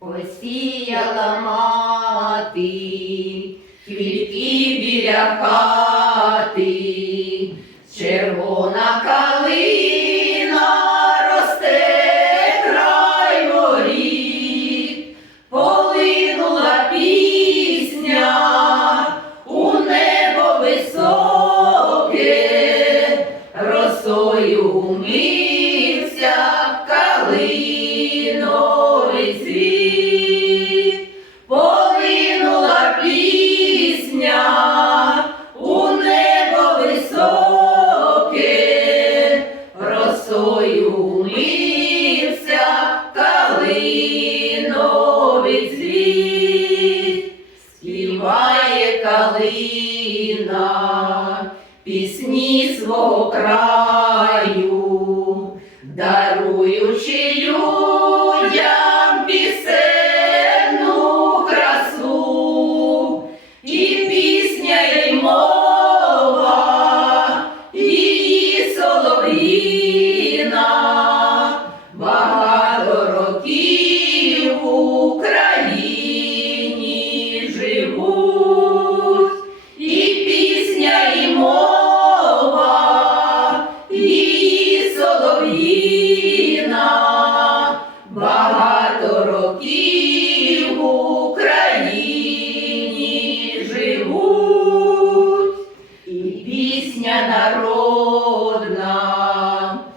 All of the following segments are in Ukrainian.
Посіяла мати, квітки біля хати, червона калина росте край воріт, полинула пісня у небо високе, росою умився співає пісні свого краю, даруючи солов'їна, багато років в Україні живуть, і пісня народна,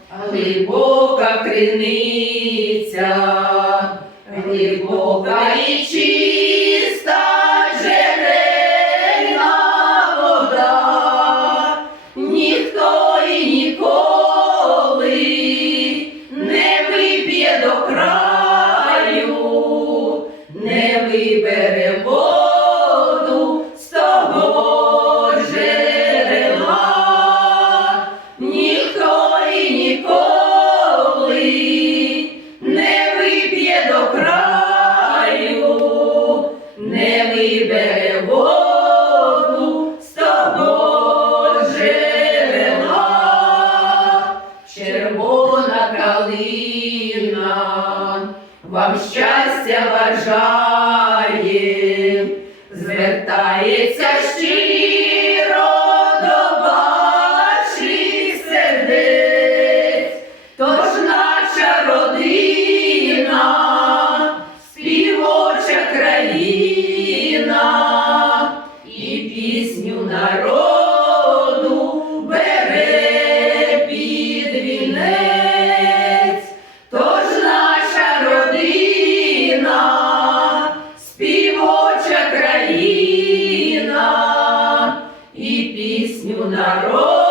глибока криниця, глибока і не воду з того ніхто і ніколи не вип'є до краю, не вибере воду з червона калина, вам щастя бажає, звертається щиро країна, і пісню народу.